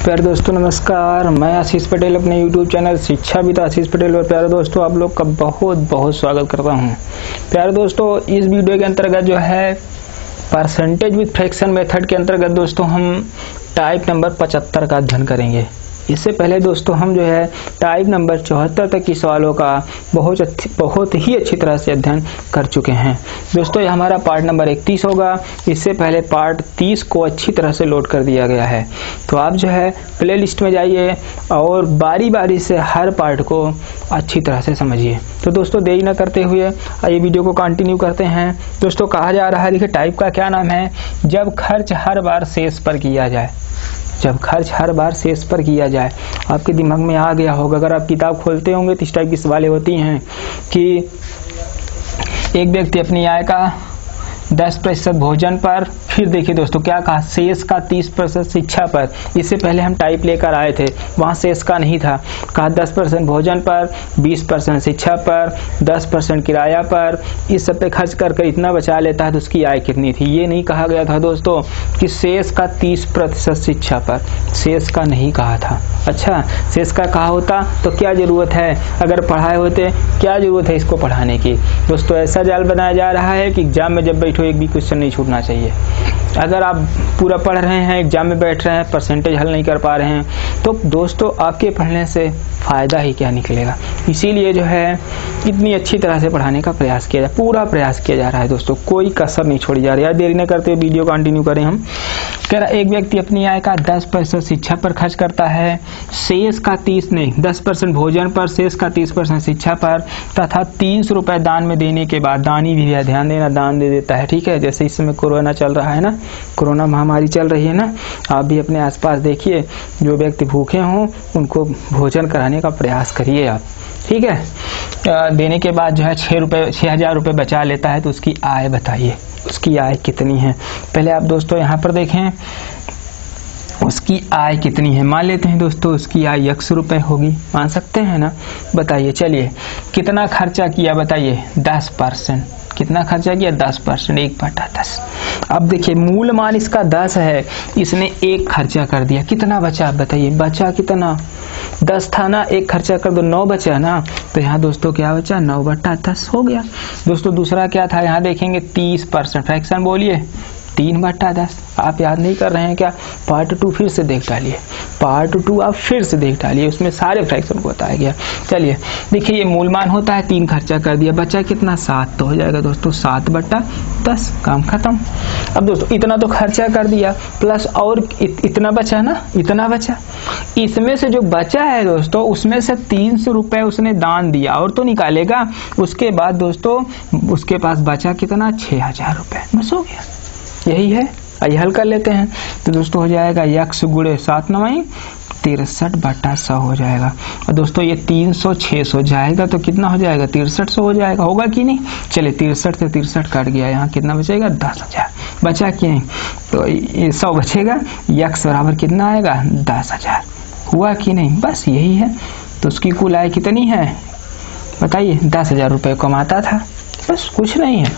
प्यारे दोस्तों नमस्कार, मैं आशीष पटेल अपने YouTube चैनल शिक्षा विद आशीष पटेल पर प्यारे दोस्तों आप लोग का बहुत बहुत स्वागत करता हूं। प्यारे दोस्तों इस वीडियो के अंतर्गत जो है परसेंटेज विद फ्रैक्शन मेथड के अंतर्गत दोस्तों हम टाइप नंबर 75 का अध्ययन करेंगे। इससे पहले दोस्तों हम जो है टाइप नंबर 74 तक की सवालों का बहुत ही अच्छी तरह से अध्ययन कर चुके हैं। दोस्तों ये हमारा पार्ट नंबर 31 होगा। इससे पहले पार्ट 30 को अच्छी तरह से लोड कर दिया गया है। तो आप जो है प्ले लिस्ट में जाइए और बारी बारी से हर पार्ट को अच्छी तरह से समझिए। तो दोस्तों देरी न करते हुए आइए वीडियो को कंटिन्यू करते हैं। दोस्तों कहा जा रहा है, देखिए टाइप का क्या नाम है, जब खर्च हर बार शेष पर किया जाए। जब खर्च हर बार शेष पर किया जाए, आपके दिमाग में आ गया होगा। अगर आप किताब खोलते होंगे तो इस टाइप की सवालें होती हैं कि एक व्यक्ति अपनी आय का 10% भोजन पर, फिर देखिए दोस्तों क्या कहा, शेष का 30% शिक्षा पर। इससे पहले हम टाइप लेकर आए थे, वहाँ शेष का नहीं था। कहा 10% भोजन पर, 20% शिक्षा पर, 10% किराया पर, इस सब पे खर्च कर इतना बचा लेता है तो उसकी आय कितनी थी। ये नहीं कहा गया था दोस्तों कि शेष का 30% शिक्षा पर, शेष का नहीं कहा था। अच्छा, शेष का कहा होता तो क्या जरूरत है, अगर पढ़ाए होते क्या जरूरत है इसको पढ़ाने की। दोस्तों ऐसा जाल बनाया जा रहा है कि एग्जाम में जब बैठो एक भी क्वेश्चन नहीं छूटना चाहिए। अगर आप पूरा पढ़ रहे हैं, एग्जाम में बैठ रहे हैं, परसेंटेज हल नहीं कर पा रहे हैं, तो दोस्तों आपके पढ़ने से फ़ायदा ही क्या निकलेगा। इसीलिए जो है इतनी अच्छी तरह से पढ़ाने का प्रयास किया जाए, पूरा प्रयास किया जा रहा है दोस्तों, कोई कसर नहीं छोड़ी जा रही है। देरी न करते हुए वीडियो कंटिन्यू करें हम। कह रहा एक व्यक्ति अपनी आय का 10% शिक्षा पर खर्च करता है, शेष का 10% भोजन पर, शेष का 30% शिक्षा पर तथा 300 रुपये दान में देने के बाद, दानी भी है, ध्यान देना, दान दे देता है। ठीक है, जैसे इस समय कोरोना चल रहा है ना, कोरोना महामारी चल रही है ना, आप भी अपने आसपास देखिए जो व्यक्ति भूखे हों उनको भोजन कराने का प्रयास करिए आप। ठीक है, देने के बाद जो है 6,000 रुपये बचा लेता है तो उसकी आय बताइए, उसकी आय कितनी है। पहले आप दोस्तों यहाँ पर देखें उसकी आय कितनी है। मान लेते हैं दोस्तों उसकी आय 100 रुपये होगी, मान सकते हैं ना। बताइए चलिए कितना खर्चा किया, बताइए 10%। कितना खर्चा किया, 10%, 1/10। अब देखिए मूल मान इसका 10 है, इसने 1 खर्चा कर दिया, कितना बचा बताइए, बचा कितना, 10 था ना, 1 खर्चा कर दो 9 बचा ना। तो यहाँ दोस्तों क्या बचा, 9/10 हो गया। दोस्तों दूसरा क्या था, यहाँ देखेंगे 30%, फ्रैक्शन बोलिए 3/10। आप याद नहीं कर रहे हैं क्या, पार्ट 2 फिर से देख डालिए, पार्ट 2 आप फिर से देख डालिए, उसमें सारे फ्रैक्शन को बताया गया। चलिए देखिए ये मूल मान होता है, 3 खर्चा कर दिया, बचा कितना, 7। तो हो जाएगा दोस्तों 7/10, काम खत्म। अब दोस्तों इतना तो खर्चा कर दिया, प्लस और इतना बचा ना, इतना बचा। इसमें से जो बचा है दोस्तों उसमें से 300 रुपये उसने दान दिया और तो निकालेगा। उसके बाद दोस्तों उसके पास बचा कितना, 6,000 रुपये, बस हो गया। यही है, आइए हल कर लेते हैं। तो दोस्तों हो जाएगा 1 गुणे 7 9 63/100 हो जाएगा। और दोस्तों ये 300 600 जाएगा तो कितना हो जाएगा, 6300 हो जाएगा, होगा कि नहीं। चलिए 63 से 63 कट गया, यहाँ कितना बचेगा, 10,000 बचा कि नहीं। तो ये 100 बचेगा, यक्स बराबर कितना आएगा, 10,000, हुआ कि नहीं। बस यही है। तो उसकी कुल आय कितनी है बताइए, 10,000 रुपये कमाता था, बस कुछ नहीं है।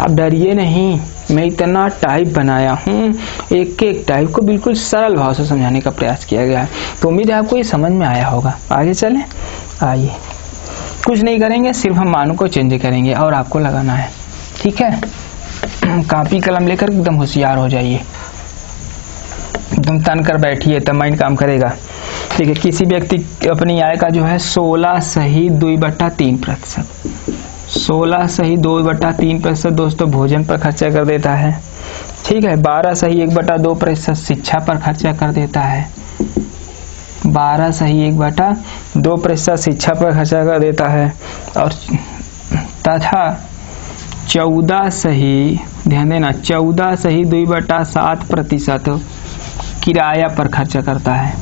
आप डरिए नहीं, मैं इतना टाइप बनाया हूँ, एक एक टाइप को बिल्कुल सरल भाव से समझाने का प्रयास किया गया है। तो उम्मीद है आपको ये समझ में आया होगा। आगे चलें, आइए। कुछ नहीं करेंगे, सिर्फ हम मानों को चेंज करेंगे और आपको लगाना है। ठीक है, कॉपी कलम लेकर एकदम होशियार हो जाइए, एकदम तन कर बैठिए तब माइंड काम करेगा। ठीक है, किसी व्यक्ति अपनी आय का जो है 16 सही 2/3%, 16 सही 2/3% दोस्तों भोजन पर खर्चा कर देता है। ठीक है, 12 सही 1/2% शिक्षा पर खर्चा कर देता है, 12 सही 1/2% शिक्षा पर खर्चा कर देता है। और तथा 14 सही, ध्यान देना, 14 सही 2/7% किराया पर खर्चा करता है,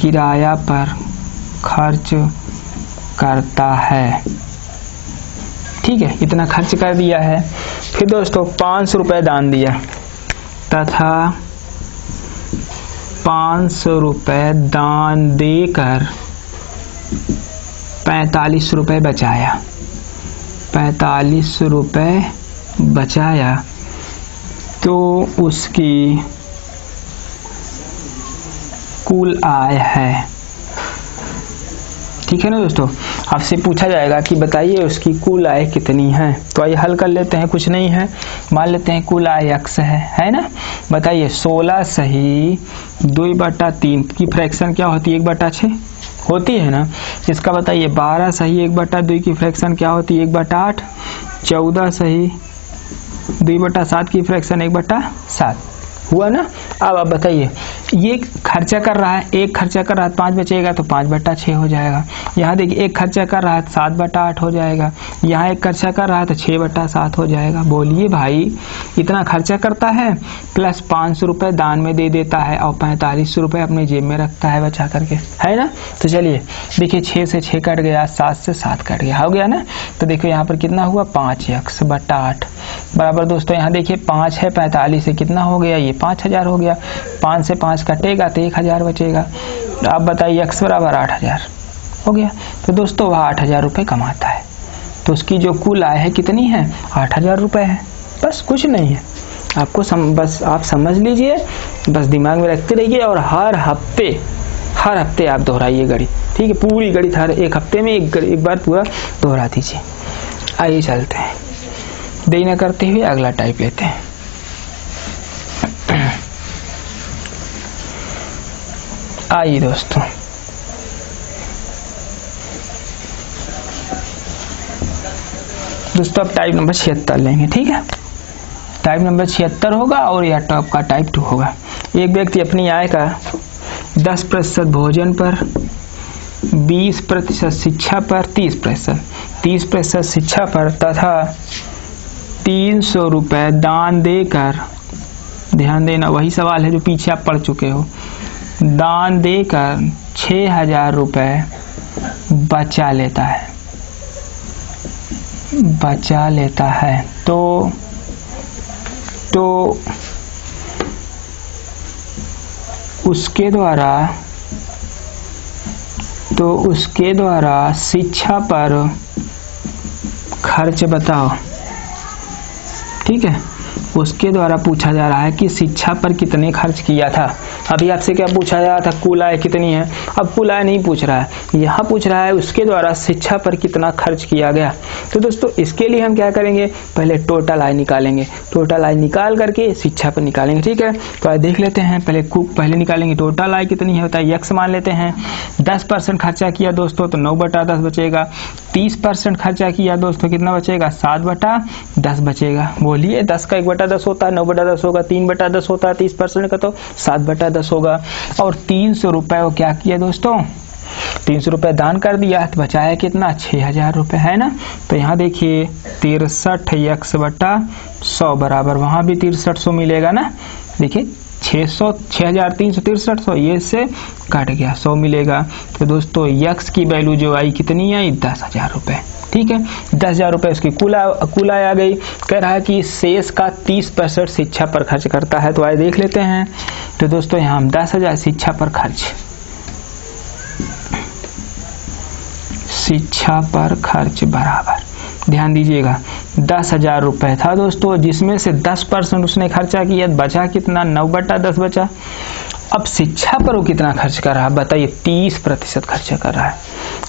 किराया पर खर्च करता है। ठीक है, इतना खर्च कर दिया है। फिर दोस्तों 500 रुपये दान दिया तथा 500 रुपये दान देकर 45 रुपये बचाया, 45 रुपये बचाया तो उसकी कुल आय है। ठीक है ना दोस्तों, आपसे पूछा जाएगा कि बताइए उसकी कुल आय कितनी है। तो आइए हल कर लेते हैं, कुछ नहीं है, मान लेते हैं कुल आय x है ना। बताइए 16 सही 2/3 की फ्रैक्शन क्या होती है, 1/6 होती है ना। इसका बताइए 12 सही 1/2 की फ्रैक्शन क्या होती है, 1/8। 14 सही 2/7 की फ्रैक्शन 1/7 हुआ ना। अब आप बताइए ये खर्चा कर रहा है, एक खर्चा कर रहा है 5 बचेगा तो 5/6 हो जाएगा। यहाँ देखिए एक खर्चा कर रहा है 7/8 हो जाएगा। यहाँ एक खर्चा कर रहा है तो 6/7 हो जाएगा। बोलिए भाई इतना खर्चा करता है प्लस 500 रुपये दान में दे देता है और 4500 रुपये अपने जेब में रखता है बचा करके, है ना। तो चलिए देखिए 6 से 6 कट गया, 7 से 7 कट गया, हो गया ना। तो देखो यहाँ पर कितना हुआ 5x/8 बराबर दोस्तों यहाँ देखिए 5 है 45 से कितना हो गया, ये 5000 हो गया। 5 से 5 कटेगा तो 1000 बचेगा। आप बताइए x बराबर 8000 हो गया। तो दोस्तों वह 8000 रुपये कमाता है, तो उसकी जो कुल आय है कितनी है, 8000 रुपये है। बस कुछ नहीं है, आपको बस आप समझ लीजिए, बस दिमाग में रखते रहिए और हर हफ्ते आप दोहराइए गणित। ठीक है, पूरी गणित हर एक हफ्ते में एक बार पूरा दोहरा दीजिए। आइए चलते हैं, देरी न करते हुए अगला टाइप लेते हैं। आइए दोस्तों अब टाइप नंबर 76 लेंगे। ठीक है, टाइप नंबर 76 होगा और यह टॉप का टाइप 2 होगा। एक व्यक्ति अपनी आय का 10% भोजन पर, 20% शिक्षा पर, 30% शिक्षा पर तथा 300 रुपये दान देकर, ध्यान देना वही सवाल है जो पीछे आप पढ़ चुके हो, दान देकर 6000 रुपये बचा लेता है। तो उसके द्वारा शिक्षा पर खर्च बताओ। ठीक है, उसके द्वारा पूछा जा रहा है कि शिक्षा पर कितने खर्च किया था। अभी आपसे क्या पूछा जा रहा था, कुल आय कितनी है। अब कुल आय नहीं पूछ रहा है, यहाँ पूछ रहा है उसके द्वारा शिक्षा पर कितना खर्च किया गया। तो दोस्तों इसके लिए हम क्या करेंगे, पहले टोटल आय निकालेंगे, टोटल आय निकाल करके शिक्षा पर निकालेंगे। ठीक है, तो आइए देख लेते हैं, पहले निकालेंगे टोटल आय कितनी है। बताइए x मान लेते हैं। 10% खर्चा किया दोस्तों तो 9/10 बचेगा। 30% खर्चा किया दोस्तों कितना बचेगा, 7/10 बचेगा। बोलिए 10 का 1/10 होता है, 9/10 होगा, 3/10 होता है 30% का तो 7/10 होगा। और 300 रुपये वो क्या किया दोस्तों, 300 रुपये दान कर दिया तो बचाया कितना, 6000 रुपये, है ना। तो यहाँ देखिए 63x/100 बराबर, वहाँ भी 6300 मिलेगा ना। देखिए 6363 ये से काट गया, 100 मिलेगा। तो दोस्तों x की वैल्यू जो आई कितनी आई, 10,000 रुपये। ठीक है, 10,000 रुपये उसकी कुल आय आ गई। कह रहा है कि शेष का 30% शिक्षा पर खर्च करता है। तो आइए देख लेते हैं। तो दोस्तों यहाँ हम 10,000 शिक्षा पर खर्च बराबर, ध्यान दीजिएगा 10,000 रुपये था दोस्तों, जिसमें से 10% उसने खर्चा किया, बचा कितना, 9/10 बचा। अब शिक्षा पर वो कितना खर्च कर रहा है, बताइए 30% खर्चा कर रहा है।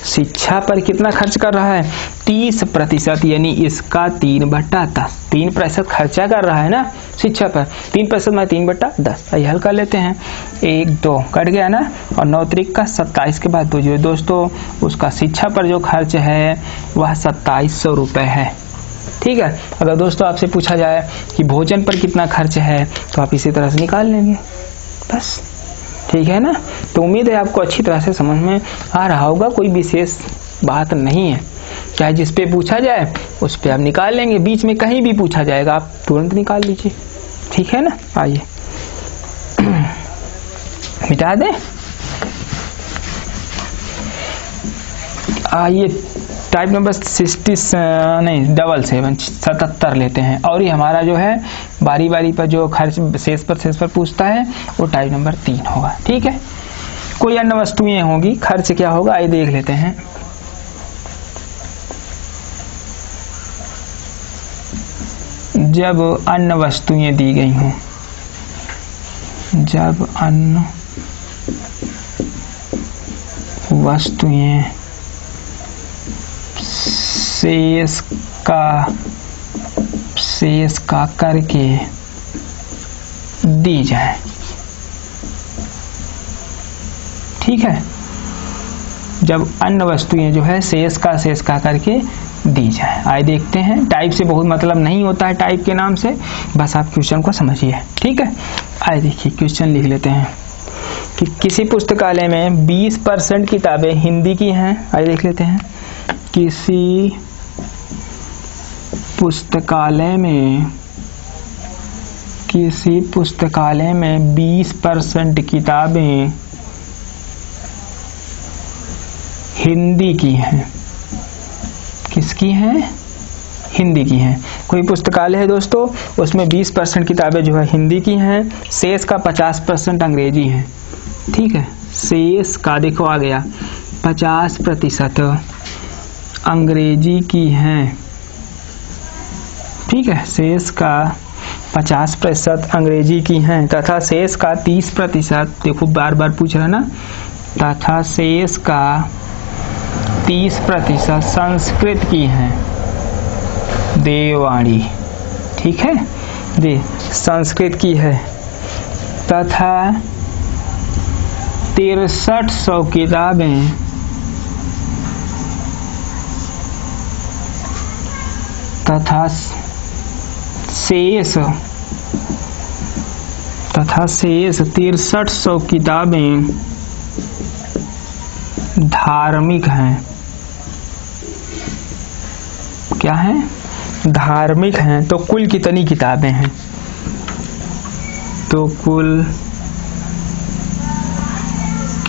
शिक्षा पर कितना खर्च कर रहा है, 30%, यानी इसका 3/10, 3% खर्चा कर रहा है ना शिक्षा पर। 3% में 3/10, आइए हल कर लेते हैं। 1 2 कट गया ना, और 9 त्रिक का 27 के बाद जो दोस्तों उसका शिक्षा पर जो खर्च है वह 2700 रुपये है। ठीक है, अगर दोस्तों आपसे पूछा जाए कि भोजन पर कितना खर्च है तो आप इसी तरह से निकाल लेंगे बस। ठीक है ना, तो उम्मीद है आपको अच्छी तरह से समझ में आ रहा होगा, कोई विशेष बात नहीं है। चाहे जिस पे पूछा जाए उस पे आप निकाल लेंगे, बीच में कहीं भी पूछा जाएगा आप तुरंत निकाल लीजिए। ठीक है ना, आइए मिटा दें। आइए टाइप नंबर 77 लेते हैं। और ये हमारा जो है बारी बारी पर जो खर्च शेष पर पूछता है वो टाइप नंबर 3 होगा। ठीक है, कोई अन्य वस्तुएं होंगी, खर्च क्या होगा आइए देख लेते हैं। जब अन्य वस्तुएं दी गई हों, जब अन्य वस्तुएं शेष का करके दी जाए। ठीक है, जब अन्य वस्तुएं जो है शेष का करके दी जाए। आइए देखते हैं। टाइप से बहुत मतलब नहीं होता है टाइप के नाम से, बस आप क्वेश्चन को समझिए। ठीक है, आइए देखिए क्वेश्चन लिख लेते हैं कि किसी पुस्तकालय में 20% किताबें हिंदी की हैं। आइए देख लेते हैं। किसी पुस्तकालय में 20% किताबें हिंदी की हैं। किसकी हैं? हिंदी की हैं। कोई पुस्तकालय है दोस्तों, उसमें 20% किताबें जो है हिंदी की हैं, शेष का 50% अंग्रेजी हैं। ठीक है, शेष का देखो आ गया 50% अंग्रेजी की हैं। ठीक है, शेष का 50% अंग्रेजी की हैं तथा शेष का 30%, देखो बार बार पूछ रहा ना, तथा शेष का 30% संस्कृत की हैं। देववाणी, ठीक है, दे संस्कृत की है तथा 6300 किताबें तथा शेष 6300 किताबें धार्मिक हैं। क्या है? धार्मिक हैं। तो कुल कितनी किताबें हैं? तो कुल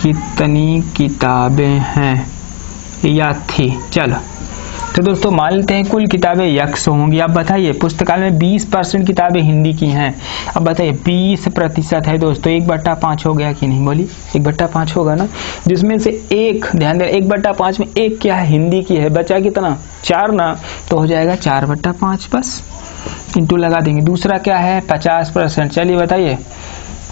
कितनी किताबें हैं या थी। चलो तो दोस्तों मान लेते हैं कुल किताबें यक्स होंगी। अब बताइए पुस्तकालय में 20% किताबें हिंदी की हैं। अब बताइए 20% है दोस्तों, 1/5 हो गया कि नहीं? बोली 1/5 होगा ना, जिसमें से एक, ध्यान दें 1/5 में एक क्या है? हिंदी की है। बचा कितना? 4 ना, तो हो जाएगा 4/5 बस, इंटू लगा देंगे। दूसरा क्या है? 50%। चलिए बताइए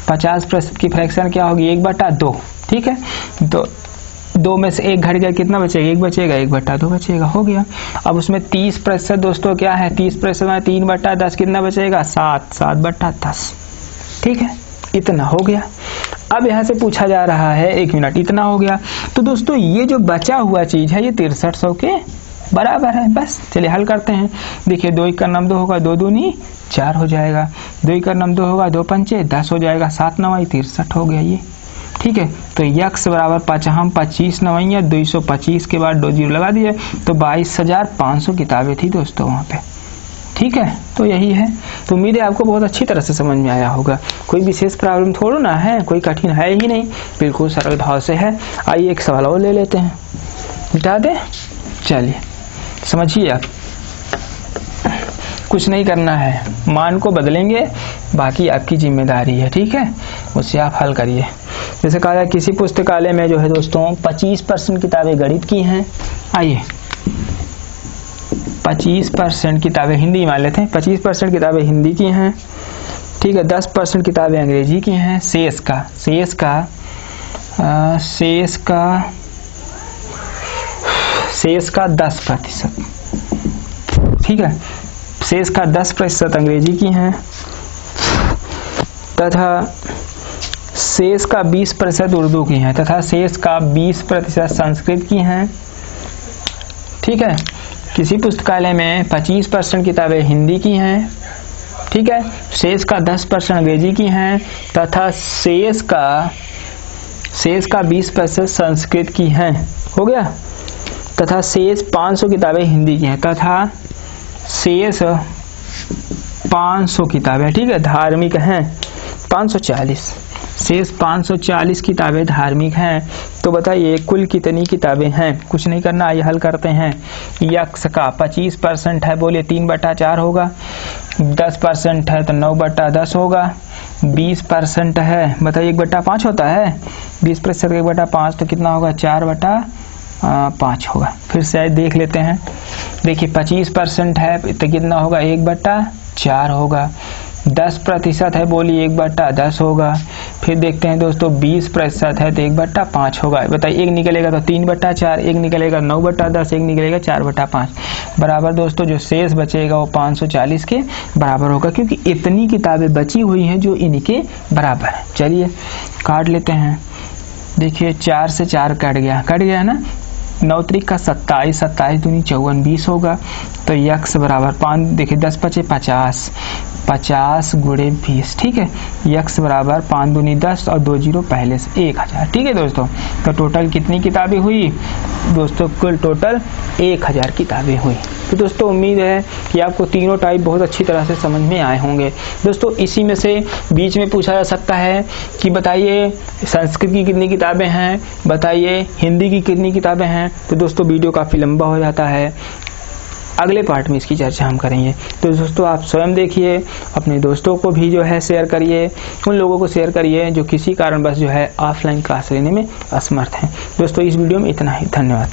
50% की फ्रैक्शन क्या होगी? 1/2। ठीक है, तो 2 में से 1 घट गया, कितना बचेगा? 1 बचेगा, 1/2 बचेगा, हो गया। अब उसमें 30% दोस्तों क्या है? 30% में 3/10 कितना बचेगा? 7/10। ठीक है, इतना हो गया। अब यहाँ से पूछा जा रहा है, 1 मिनट, इतना हो गया। तो दोस्तों ये जो बचा हुआ चीज है ये 6300 के बराबर है। बस चलिए हल करते हैं। देखिए 2 1 9 2 होगा, 2 दूनी 4 हो जाएगा, 2 1 9 2 होगा, 2 पंचे 10 हो जाएगा, 7 9 63 हो गया ये। ठीक है, तो यक्स बराबर 25 9 225 के बाद 2 0 लगा दिए, तो 22,500 किताबें थी दोस्तों वहाँ पे। ठीक है, तो यही है। तो उम्मीद है आपको बहुत अच्छी तरह से समझ में आया होगा। कोई विशेष प्रॉब्लम थोड़ा ना है, कोई कठिन है ही नहीं, बिल्कुल सरल भाव से है। आइए एक सवाल और ले लेते हैं, मिटा दें। चलिए समझिए, आप कुछ नहीं करना है, मान को बदलेंगे, बाकी आपकी जिम्मेदारी है। ठीक है, उससे आप हल करिए। जैसे कहा जाए किसी पुस्तकालय में जो है दोस्तों 25% किताबें गणित की हैं। आइए 25% किताबें हिंदी मान लेते हैं, 25% किताबें हिंदी की हैं। ठीक है, 10% किताबें अंग्रेजी की हैं। शेष का 10%। ठीक है, शेष का 10% अंग्रेजी की हैं तथा शेष का 20% उर्दू की हैं तथा शेष का 20% संस्कृत की हैं। ठीक है, किसी पुस्तकालय में 25% किताबें हिंदी की हैं। ठीक है, शेष का 10% अंग्रेजी की हैं तथा शेष का 20% संस्कृत की हैं। हो गया, तथा शेष 500 किताबें हिंदी की हैं तथा शेष 500 किताबें, ठीक है, धार्मिक हैं। 540, शेष 540 किताबें धार्मिक हैं। तो बताइए कुल कितनी किताबें हैं? कुछ नहीं करना, आइए हल करते हैं। यक्स का 25% है, बोले 3/4 होगा। 10% है तो 9/10 होगा। 20% है, बताइए 1/5 होता है। 20% 1/5 तो कितना होगा? 4/5 होगा। फिर से देख लेते हैं। देखिए 25% है तो कितना होगा? 1/4 होगा। 10% है, बोलिए 1/10 होगा। फिर देखते हैं दोस्तों 20% है तो 1/5 होगा। बताइए, 1 निकलेगा तो 3/4, 1 निकलेगा 9/10, 1 निकलेगा 4/5। बराबर दोस्तों जो शेष बचेगा वो 540 के बराबर होगा, क्योंकि इतनी किताबें बची हुई हैं जो इनके बराबर है। चलिए काट लेते हैं। देखिए 4 से 4 कट गया ना। 9 त्रिक का 27, 27 दूनी 54, 20 होगा। तो यक्स बराबर 5, देखिए 10 पचे 50, 50 गुणे 20, ठीक है। यक्स बराबर 5 दूनी 10 और 2 जीरो पहले से 1000, ठीक है दोस्तों। तो टोटल कितनी किताबें हुई दोस्तों? कुल टोटल 1000 किताबें हुई। तो दोस्तों उम्मीद है कि आपको तीनों टाइप बहुत अच्छी तरह से समझ में आए होंगे। दोस्तों इसी में से बीच में पूछा जा सकता है कि बताइए संस्कृत की कितनी किताबें हैं, बताइए हिंदी की कितनी किताबें हैं। तो दोस्तों वीडियो काफ़ी लंबा हो जाता है, अगले पार्ट में इसकी चर्चा हम करेंगे। तो दोस्तों आप स्वयं देखिए, अपने दोस्तों को भी जो है शेयर करिए, उन लोगों को शेयर करिए जो किसी कारणवश जो है ऑफलाइन क्लास लेने में असमर्थ हैं। दोस्तों इस वीडियो में इतना ही, धन्यवाद।